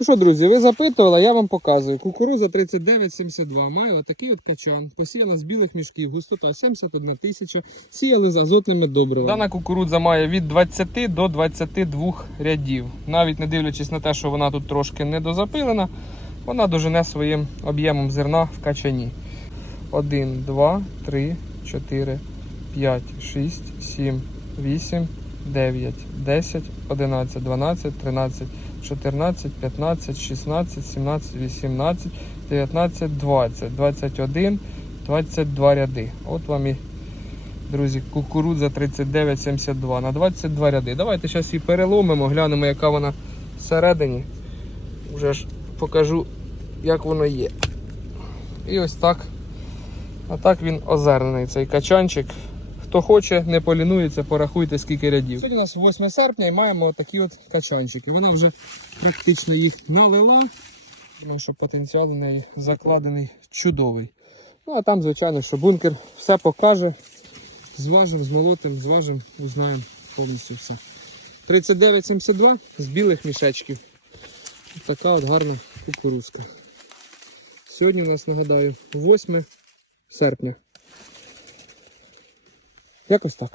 Ну що, друзі, ви запитували, я вам показую. Кукуруза 3972 має отакий от качан. Посіяла з білих мішків, густота 71 тисяча. Сіяли з азотними добривами. Дана кукурудза має від 20 до 22 рядів. Навіть не дивлячись на те, що вона тут трошки недозапилена, вона дожене своїм об'ємом зерна в качані. 1, 2, 3, 4, 5, 6, 7, 8, 9, 10, 11, 12, 13, 14, 15, 16, 17, 18, 19, 20, 21, 22 ряди. От вам і, друзі, кукурудза 39,72 на 22 ряди. Давайте зараз її переломимо, глянемо, яка вона всередині. Вже ж покажу, як воно є. І ось так. А так він озерний, цей качанчик. Хто хоче, не полінується, порахуйте скільки рядів. Сьогодні у нас 8 серпня і маємо такі от качанчики. Вона вже практично їх налила. Думаю, що потенціал у неї закладений чудовий. Ну а там, звичайно, що бункер все покаже. Зважимо, змолотим, зважимо, узнаємо повністю все. 39,72 з білих мішечків. Така от гарна кукурузка. Сьогодні у нас, нагадаю, 8 серпня. Якось так.